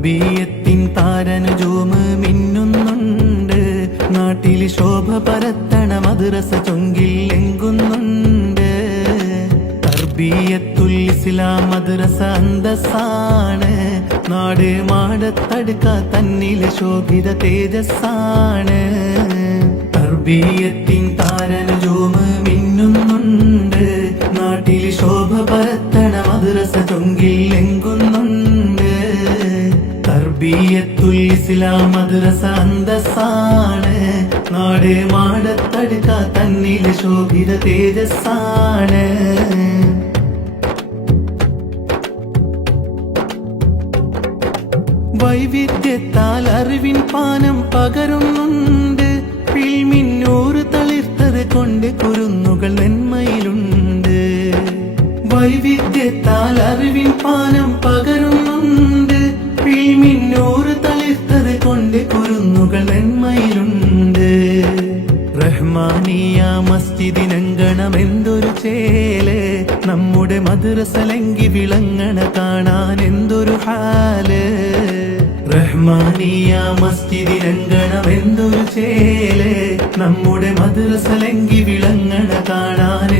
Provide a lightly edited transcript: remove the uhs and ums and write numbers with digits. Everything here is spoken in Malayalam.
തർബീയത്തിൻ താരനുജൂമ് മിന്നുന്നുണ്ട്. നാട്ടിൽ ശോഭ പരത്തണ മദ്രസ ചൊങ്കിൽ എങ്കുന്നുണ്ട്. തർബീയത്തുൽ ഇസ്ലാം മദ്രസ അന്തസ്സാണ്. നാട് മാടത്തടുക്ക തന്നിലെ ശോഭിത തേജസ്സാണ്. തർബീയത്തിൻ താരനുജൂമ് മിന്നുന്നുണ്ട്. നാട്ടിൽ ശോഭ പരത്തണ മദ്രസ ചൊങ്കിൽ എങ്കുന്നുണ്ട്. തർബീയത്തുൽ ഇസ്ലാം മദ്രസ അന്തസ്സാണ്. നാട് മാടത്തടുക്ക തന്നിലെ ശോഭിത തേജസ്സാണ്. വൈവിധ്യത്താൽ അറിവിൻ പാനം പകരുന്നുണ്ട്. പിൽമിന്നൂറ് തളിർത്തത് കൊണ്ട് കുരുന്നുകൾ നന്മയിലുണ്ട്. വൈവിധ്യത്താൽ അറിവിൻ പാനം പകരുന്നുണ്ട്. പിൽമിന്നൂറ് തളിർത്തത് കൊണ്ട് കുരുന്നുകൾ നന്മയിലുണ്ട്. റഹ്മാനിയ മസ്ജിദിനങ്കണം എന്തൊരു ചേല്. നമ്മുടെ മദ്രസലെങ്കി വിളങ്ങണ കാണാൻ എന്തൊരു ഹാല്. റഹ്മാനിയ മസ്ജിദിനങ്കണം എന്തൊരു ചേല്. നമ്മുടെ മദ്രസലെങ്കി വിളങ്ങണ കാണാൻ